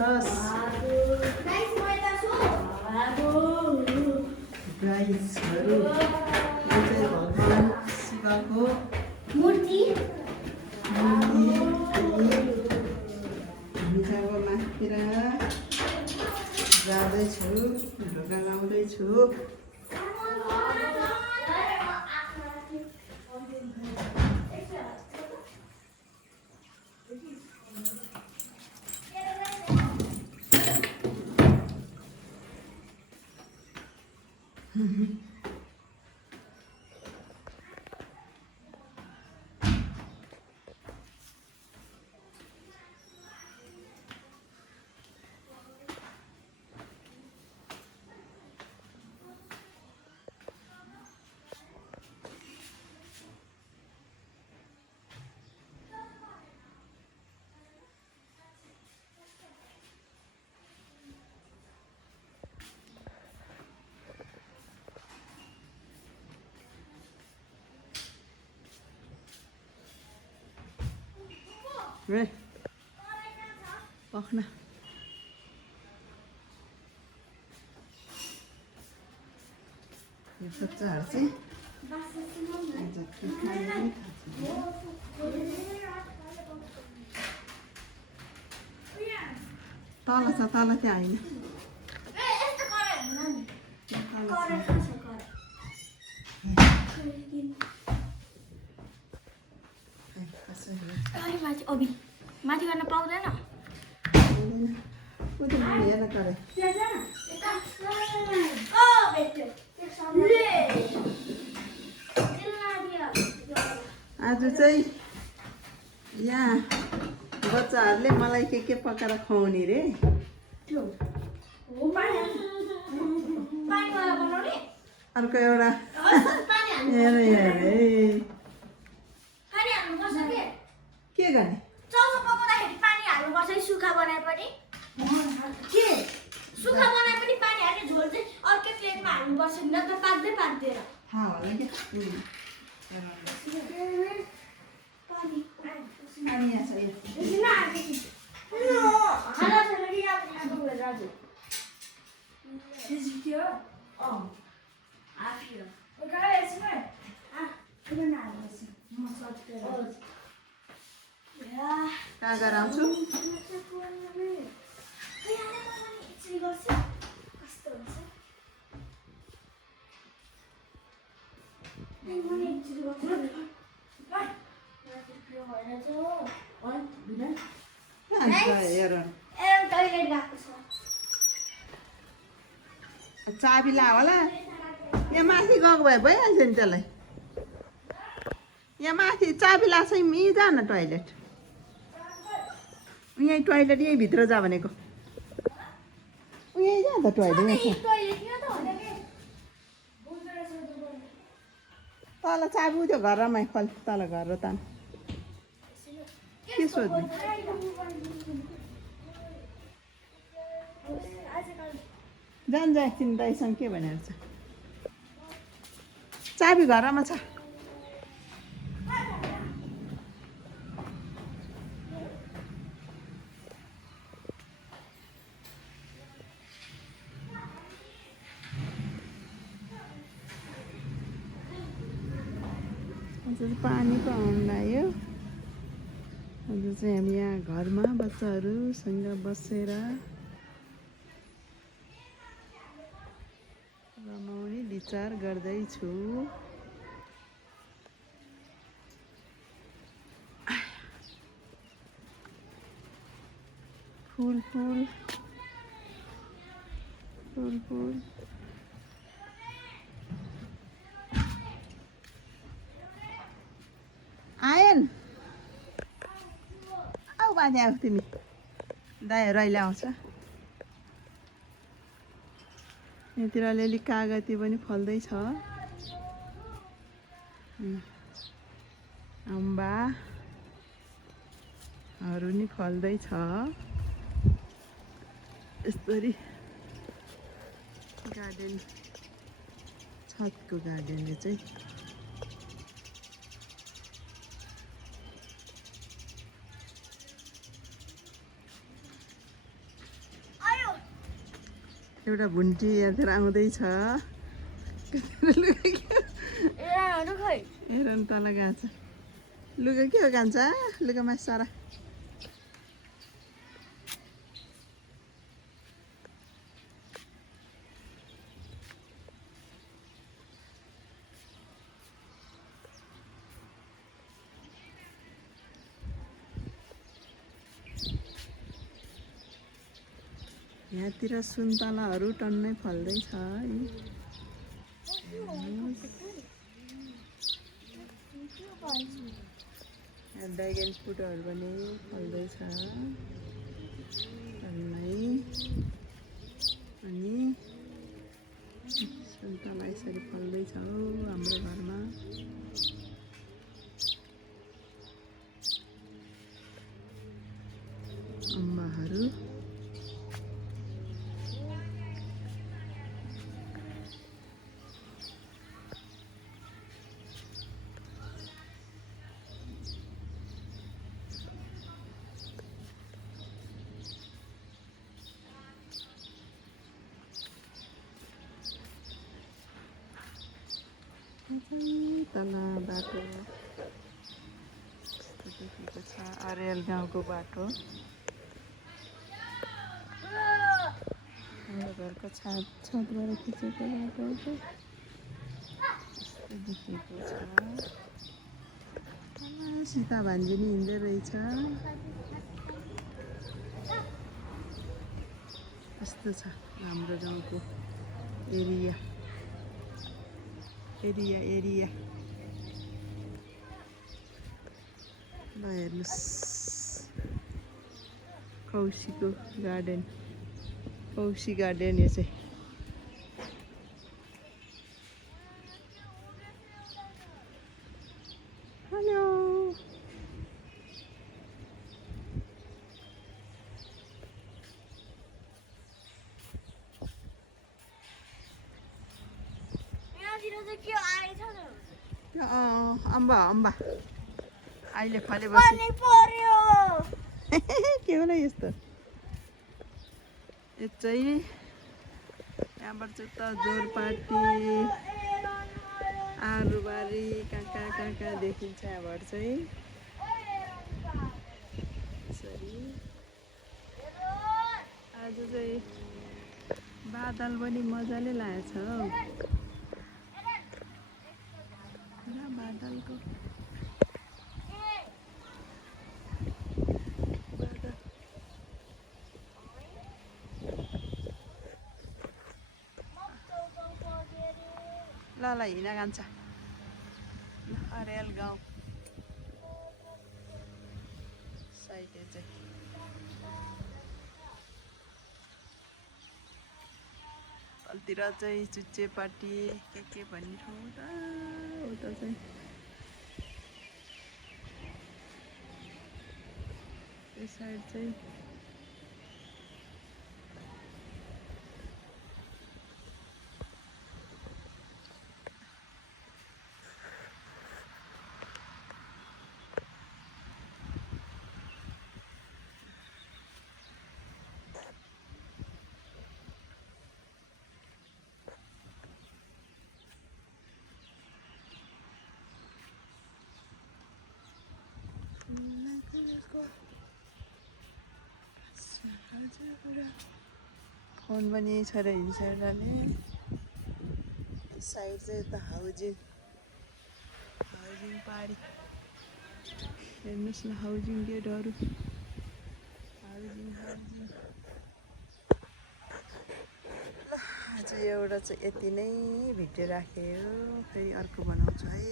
छस् गाइसहरू यो चाहिँ भगवान् शिवको मूर्ति हामी जब माथितिर जाँदैछु ढोका लाउँदैछु रे पख्न यो बच्चाहरू चाहिँ आज के खाने पनि तल छ तल त्यहाँ होइन माथि गर्न पाउँदैन हेर्न करे आज चाहिँ यहाँ बच्चाहरूले मलाई के पकाएर खुवाउने रे अर्को एउटा हेर हेर के गर्ने सुखा बनाए पनि के सुखा बनाए पनि पानी हाल्ने झोल चाहिँ अर्कै प्लेटमा हाल्नुपर्छ नत्र पाक्दै पाक्दैन थाहा होला क्या पानी यहाँ छ कागर आउँछु हेर चाबी ला होला यहाँ माथि गएको भए भइहाल्छ नि त्यसलाई यहाँ माथि चाबी लाग्छ यहीँ जा न टोइलेट यहीँ टोइलेट यहीँ भित्र जा भनेको यहीँ जा त टोइलेट तल चाबी उठ्यो घरमा खोल तल घर र तान के सोध्नु जान जा एकछिन दाइसँग के भनेर छ चाबी घरमा छ पानी पो आउनु लाग्यो आज चाहिँ हामी यहाँ घरमा बच्चाहरूसँग बसेर रमाउने विचार गर्दैछु फुल फुल फुल फुल आएन आऊ बाजे आऊ तिमी दाइहरू अहिले आउँछ यहाँतिर अलिअलि कागती पनि फल्दैछ अम्बाहरू नि फल्दैछ यसरी गार्डन छतको गार्डनले चाहिँ एउटा भुन्टी यहाँतिर आउँदैछ हेर न तल गएको छ लुगा के हो कान्छ लुगामा सरा यहाँतिर सुन्तलाहरू टन्नै फल्दैछ है ड्रागन फ्रुटहरू पनि फल्दैछ टन्नै अनि सुन्तला यसरी फल्दैछ हो हाम्रो घरमा अम्बाहरू तल बाटो यस्तो देखेको छ अर्याल गाउँको बाटो हाम्रो घरको छतबाट खिचेको बाटो यस्तो देखेको छ सीता भान्जी नि हिँड्दै रहेछ यस्तो छ हाम्रो गाउँको एरिया ल हेर्नुहोस् कौशीको गार्डन कौशी गार्डन यो चाहिँ हेलो अम्बा अहिले फलेपछि के होला यस्तो यो चाहिँ यहाँबाट चाहिँ त जोरपाटी आरुबारी कहाँ देखिन्छ यहाँबाट चाहिँ यसरी आज चाहिँ बादल पनि मजाले लागेको छ हौ बादलको ल हिँड जान्छ अर्याल गाउँ साइड चाहिँ तलतिर चाहिँ चुच्चेपाटी के भन्ने ठाउँ त उता चाहिँ त्यो साइड चाहिँ फोन पनि छोरा हिँड्छ एउटाले साइड चाहिँ यता हाउजिङ पारी हेर्नुहोस् न हाउजिङ गेटहरू हाउजिङ आज एउटा चाहिँ यति नै भिडियो राखेँ फेरि अर्को बनाउँछु है।